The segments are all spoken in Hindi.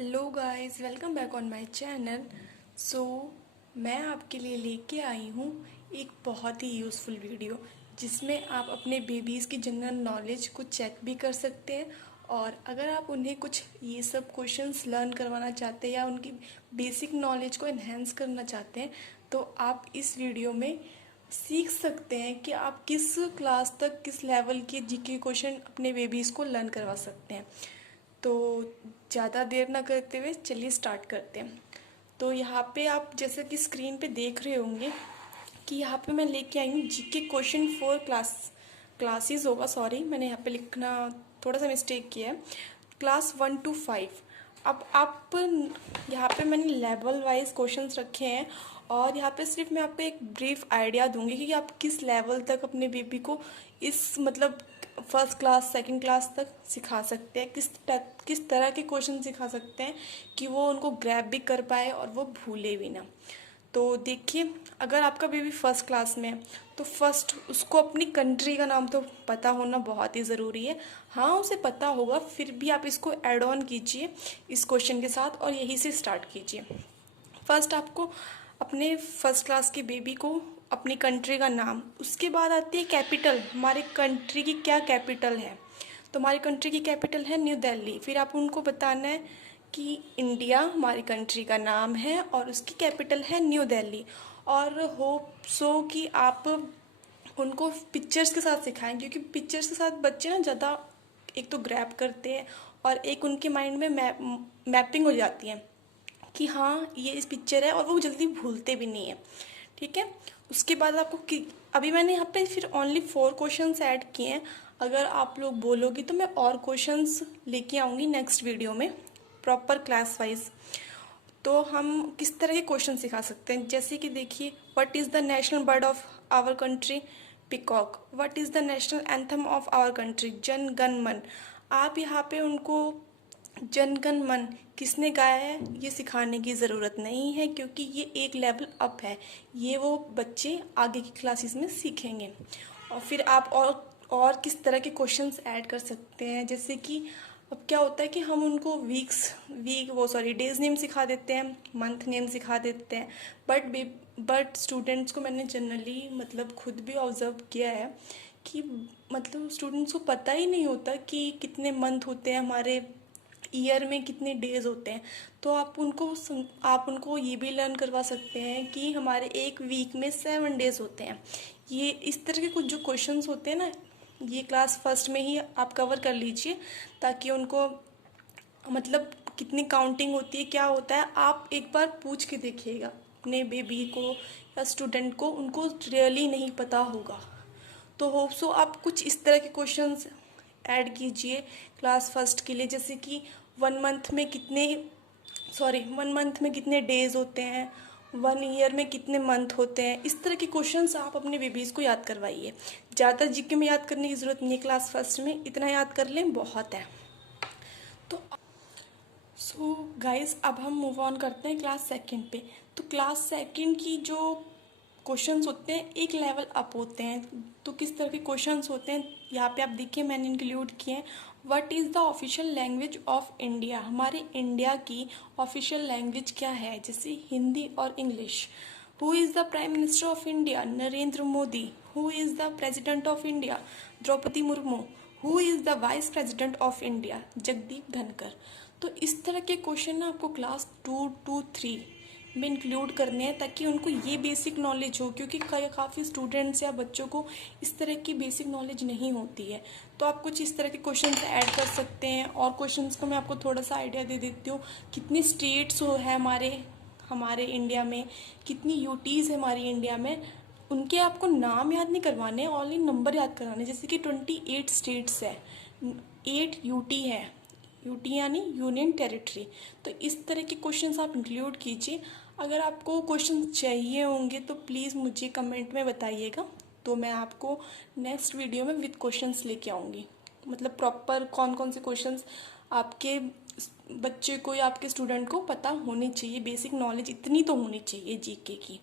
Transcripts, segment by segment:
Hello guys, welcome back on my channel. So मैं आपके लिए लेके आई हूँ एक बहुत ही यूज़फुल वीडियो जिसमें आप अपने बेबीज़ की जनरल नॉलेज को चेक भी कर सकते हैं। और अगर आप उन्हें कुछ ये सब क्वेश्चंस लर्न करवाना चाहते हैं या उनकी बेसिक नॉलेज को इन्हेंस करना चाहते हैं तो आप इस वीडियो में सीख सकते हैं कि आप किस क्लास तक किस लेवल के जीके क्वेश्चन अपने बेबीज़ को लर्न करवा सकते हैं। तो ज़्यादा देर ना करते हुए चलिए स्टार्ट करते हैं। तो यहाँ पे आप जैसे कि स्क्रीन पे देख रहे होंगे कि यहाँ पे मैं लेके आई हूँ जीके क्वेश्चन फॉर क्लासेस होगा। सॉरी, मैंने यहाँ पे लिखना थोड़ा सा मिस्टेक किया है। Class 1 to 5। अब आप यहाँ पे मैंने लेवल वाइज क्वेश्चंस रखे हैं और यहाँ पे सिर्फ मैं आपको एक ब्रीफ आइडिया दूंगी कि आप किस लेवल तक अपने बेबी को इस मतलब फर्स्ट क्लास सेकंड क्लास तक सिखा सकते हैं, किस तरह के क्वेश्चन सिखा सकते हैं कि वो उनको ग्रैब भी कर पाए और वो भूले भी ना। तो देखिए, अगर आपका बेबी फर्स्ट क्लास में है तो फर्स्ट उसको अपनी कंट्री का नाम तो पता होना बहुत ही ज़रूरी है। हाँ, उसे पता होगा, फिर भी आप इसको ऐड ऑन कीजिए इस क्वेश्चन के साथ और यहीं से स्टार्ट कीजिए। फर्स्ट आपको अपने फर्स्ट क्लास के बेबी को अपनी कंट्री का नाम, उसके बाद आती है कैपिटल, हमारे कंट्री की क्या कैपिटल है। तो हमारी कंट्री की कैपिटल है न्यू दिल्ली। फिर आप उनको बताना है कि इंडिया हमारी कंट्री का नाम है और उसकी कैपिटल है न्यू दिल्ली। और होप सो कि आप उनको पिक्चर्स के साथ सिखाएं, क्योंकि पिक्चर्स के साथ बच्चे ना ज़्यादा एक तो ग्रैब करते हैं और एक उनके माइंड में मैपिंग हो जाती है कि हाँ ये इस पिक्चर है, और वो जल्दी भूलते भी नहीं है। ठीक है। उसके बाद आपको अभी मैंने यहाँ पे फिर ओनली 4 क्वेश्चंस ऐड किए हैं। अगर आप लोग बोलोगी तो मैं और क्वेश्चंस लेके आऊँगी नेक्स्ट वीडियो में प्रॉपर क्लास वाइज। तो हम किस तरह के क्वेश्चन सिखा सकते हैं, जैसे कि देखिए, what is the national bird of our country? Peacock. What is the national anthem of our country? Jana Gana मन। आप यहाँ पे उनको जन गण मन किसने गाया है ये सिखाने की ज़रूरत नहीं है, क्योंकि ये एक लेवल अप है, ये वो बच्चे आगे की क्लासेस में सीखेंगे। और फिर आप और किस तरह के क्वेश्चंस ऐड कर सकते हैं, जैसे कि अब क्या होता है कि हम उनको डेज नेम सिखा देते हैं, मंथ नेम सिखा देते हैं, बट स्टूडेंट्स को मैंने जनरली मतलब खुद भी ऑब्जर्व किया है कि मतलब स्टूडेंट्स को पता ही नहीं होता कि कितने मंथ होते हैं हमारे ईयर में, कितने डेज होते हैं। तो आप उनको ये भी लर्न करवा सकते हैं कि हमारे एक वीक में 7 डेज होते हैं। ये इस तरह के कुछ जो क्वेश्चंस होते हैं ना, ये क्लास फर्स्ट में ही आप कवर कर लीजिए, ताकि उनको मतलब कितनी काउंटिंग होती है, क्या होता है, आप एक बार पूछ के देखिएगा अपने बेबी को या स्टूडेंट को, उनको रियली नहीं पता होगा। तो होप सो आप कुछ इस तरह के क्वेश्चंस ऐड कीजिए क्लास फर्स्ट के लिए, जैसे कि 1 मंथ में कितने डेज होते हैं, 1 ईयर में कितने मंथ होते हैं। इस तरह के क्वेश्चंस आप अपने बेबीज़ को याद करवाइए। ज़्यादा जीके में याद करने की ज़रूरत नहीं है, क्लास फर्स्ट में इतना याद कर लें बहुत है। तो सो गाइस, अब हम मूव ऑन करते हैं क्लास सेकंड पे। तो क्लास सेकंड की जो क्वेश्चंस होते हैं एक लेवल अप होते हैं। तो किस तरह के क्वेश्चंस होते हैं यहाँ पे आप देखिए, मैंने इंक्लूड किए हैं। What is the official language of India? हमारे इंडिया की ऑफिशियल लैंग्वेज क्या है, जैसे हिंदी और English. Who is the prime minister of India? Narendra Modi. Who is the president of India? Droupadi Murmu. Who is the vice president of India? Jagdeep Dhankhar. तो इस तरह के क्वेश्चन ना आपको क्लास 2 to 3 में इंक्लूड करने हैं, ताकि उनको ये बेसिक नॉलेज हो, क्योंकि काफ़ी स्टूडेंट्स या बच्चों को इस तरह की बेसिक नॉलेज नहीं होती है। तो आप कुछ इस तरह के क्वेश्चंस ऐड कर सकते हैं। और क्वेश्चंस को मैं आपको थोड़ा सा आइडिया दे देती हूँ। कितनी स्टेट्स है हमारे हमारे इंडिया में, कितनी यूटीज़ है हमारी इंडिया में, उनके आपको नाम याद नहीं करवाने, ओनली नंबर याद कराने। जैसे कि 28 स्टेट्स है, 8 यूटी है, यूटी यानी यूनियन टेरिटरी। तो इस तरह के क्वेश्चंस आप इंक्लूड कीजिए। अगर आपको क्वेश्चन चाहिए होंगे तो प्लीज़ मुझे कमेंट में बताइएगा, तो मैं आपको नेक्स्ट वीडियो में विद क्वेश्चंस लेके आऊँगी। मतलब प्रॉपर कौन कौन से क्वेश्चंस आपके बच्चे को या आपके स्टूडेंट को पता होनी चाहिए, बेसिक नॉलेज इतनी तो होनी चाहिए जीके की।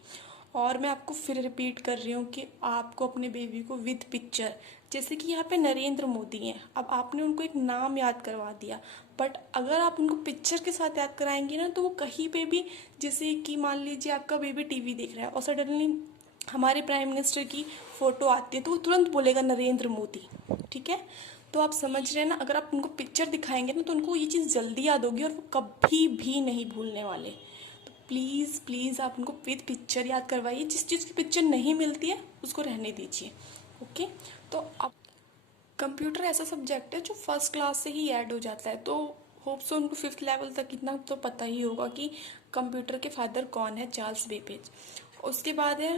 और मैं आपको फिर रिपीट कर रही हूँ कि आपको अपने बेबी को विद पिक्चर जैसे कि यहाँ पे नरेंद्र मोदी हैं, अब आपने उनको एक नाम याद करवा दिया, बट अगर आप उनको पिक्चर के साथ याद कराएंगे ना, तो वो कहीं पे भी, जैसे कि मान लीजिए आपका बेबी टीवी देख रहा है और सडनली हमारे प्राइम मिनिस्टर की फ़ोटो आती है, तो वो तुरंत बोलेगा नरेंद्र मोदी। ठीक है, तो आप समझ रहे हैं ना, अगर आप उनको पिक्चर दिखाएंगे ना, तो उनको ये चीज़ जल्दी याद होगी और वो कभी भी नहीं भूलने वाले। तो प्लीज़ प्लीज़ आप उनको विद पिक्चर याद करवाइए। जिस चीज़ की पिक्चर नहीं मिलती है उसको रहने दीजिए। ओके, तो अब कंप्यूटर ऐसा सब्जेक्ट है जो फर्स्ट क्लास से ही ऐड हो जाता है, तो होप सो उनको 5th लेवल तक इतना तो पता ही होगा कि कंप्यूटर के फादर कौन है, चार्ल्स बेबेज। उसके बाद है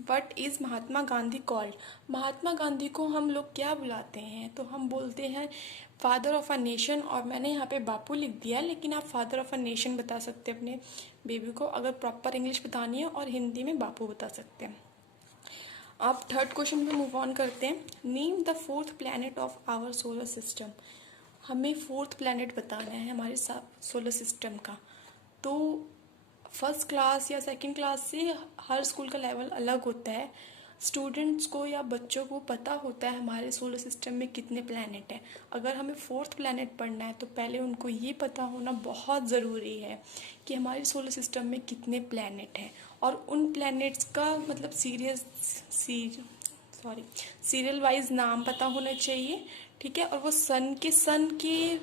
what is Mahatma Gandhi called. Mahatma Gandhi को हम लोग क्या बुलाते हैं, तो हम बोलते हैं फादर ऑफ अ नेशन, और मैंने यहाँ पे बापू लिख दिया है, लेकिन आप फादर ऑफ अ नेशन बता सकते हैं अपने बेबी को, अगर प्रॉपर इंग्लिश बतानी है, और हिंदी में बापू बता सकते हैं। आप थर्ड क्वेश्चन पे मूव ऑन करते हैं। Name the 4th planet of our solar system. हमें 4th प्लैनेट बताना है हमारे सोलर सिस्टम का। तो फर्स्ट क्लास या सेकंड क्लास से हर स्कूल का लेवल अलग होता है। स्टूडेंट्स को या बच्चों को पता होता है हमारे सोलर सिस्टम में कितने प्लैनेट हैं। अगर हमें 4th प्लैनेट पढ़ना है तो पहले उनको ये पता होना बहुत ज़रूरी है कि हमारे सोलर सिस्टम में कितने प्लैनेट हैं, और उन प्लैनेट्स का मतलब सीरियल वाइज नाम पता होना चाहिए। ठीक है, और वो सन के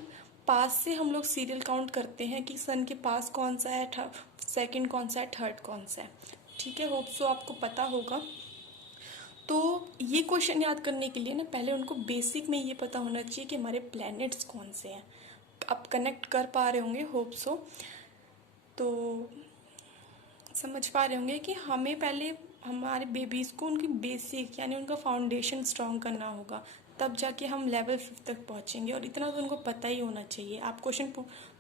पास से हम लोग सीरियल काउंट करते हैं कि सन के पास कौन सा है, सेकंड कौन सा है, थर्ड कौन सा है। ठीक है, होप सो आपको पता होगा। तो ये क्वेश्चन याद करने के लिए ना पहले उनको बेसिक में ये पता होना चाहिए कि हमारे प्लैनेट्स कौन से हैं। आप कनेक्ट कर पा रहे होंगे, होप सो। तो समझ पा रहे होंगे कि हमें पहले हमारे बेबीज़ को उनकी बेसिक यानी उनका फाउंडेशन स्ट्रॉन्ग करना होगा, तब जाके हम लेवल 5 तक पहुँचेंगे, और इतना तो उनको पता ही होना चाहिए। आप क्वेश्चन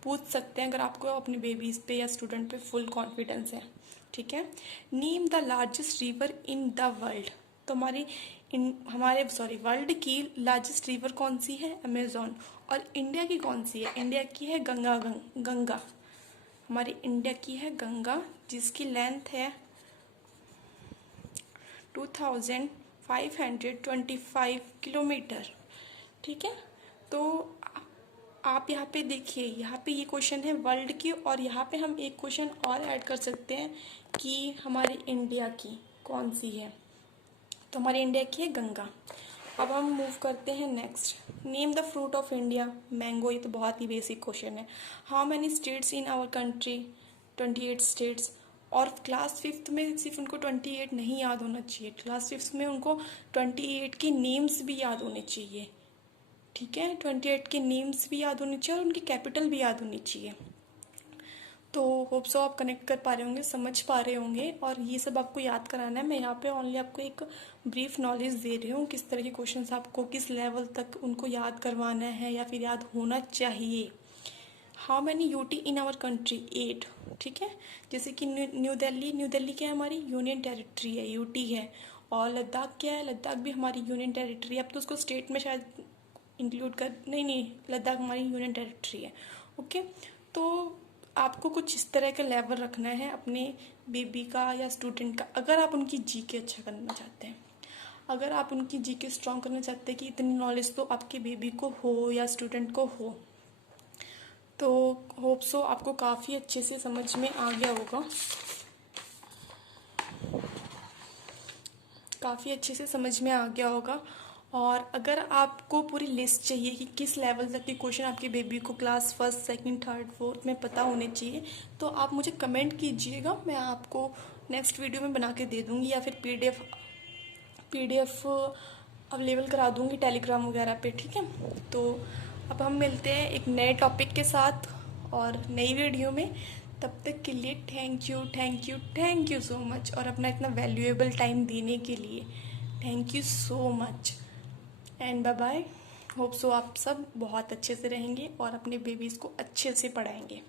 पूछ सकते हैं अगर आपको अपने बेबीज़ पे या स्टूडेंट पे फुल कॉन्फिडेंस है। ठीक है, name the largest river in the world. तो हमारे वर्ल्ड की लार्जेस्ट रिवर कौन सी है, अमेजोन। और इंडिया की कौन सी है, इंडिया की है गंगा। हमारी इंडिया की है गंगा, जिसकी लेंथ है 2525 किलोमीटर। ठीक है, तो आप यहाँ पे देखिए, यहाँ पे ये क्वेश्चन है वर्ल्ड की, और यहाँ पे हम एक क्वेश्चन और ऐड कर सकते हैं कि हमारी इंडिया की कौन सी है। तो हमारी इंडिया की है गंगा। अब हम मूव करते हैं next. Name the fruit of India, mango. ये तो बहुत ही बेसिक क्वेश्चन है। How many states in our country, 28 states. और क्लास 5th में सिर्फ उनको 28 नहीं याद होना चाहिए, क्लास 5th में उनको 28 की नेम्स भी याद होने चाहिए। ठीक है, 28 के नेम्स भी याद होने चाहिए और उनकी कैपिटल भी याद होनी चाहिए। तो होप सो आप कनेक्ट कर पा रहे होंगे, समझ पा रहे होंगे, और ये सब आपको याद कराना है। मैं यहाँ पे ओनली आपको एक ब्रीफ नॉलेज दे रही हूँ किस तरह के क्वेश्चंस आपको किस लेवल तक उनको याद करवाना है या फिर याद होना चाहिए। How many UT in our country, 8। ठीक है, जैसे कि न्यू दिल्ली क्या है, हमारी यूनियन टेरिटरी है, यूटी है। और लद्दाख क्या है, लद्दाख भी हमारी यूनियन टेरिटरी है। अब तो उसको स्टेट में शायद इंक्लूड कर, नहीं, लद्दाख हमारी यूनियन टेरिटरी है। ओके, तो आपको कुछ इस तरह का लेवल रखना है अपने बेबी का या स्टूडेंट का, अगर आप उनकी जीके अच्छा करना चाहते हैं, अगर आप उनकी जीके स्ट्रॉन्ग करना चाहते हैं कि इतनी नॉलेज तो आपके बेबी को हो या स्टूडेंट को हो। तो होप सो आपको काफ़ी अच्छे से समझ में आ गया होगा, काफ़ी अच्छे से समझ में आ गया होगा। और अगर आपको पूरी लिस्ट चाहिए कि किस लेवल तक के क्वेश्चन आपके बेबी को class 1st, 2nd, 3rd, 4th में पता होने चाहिए, तो आप मुझे कमेंट कीजिएगा, मैं आपको नेक्स्ट वीडियो में बना के दे दूँगी, या फिर पीडीएफ अवेलेबल करा दूँगी टेलीग्राम वगैरह पे। ठीक है, तो अब हम मिलते हैं एक नए टॉपिक के साथ और नई वीडियो में। तब तक के लिए थैंक यू सो मच, और अपना इतना वैल्यूएबल टाइम देने के लिए thank you so much, and bye bye. Hope so आप सब बहुत अच्छे से रहेंगे और अपने बेबीज़ को अच्छे से पढ़ाएंगे।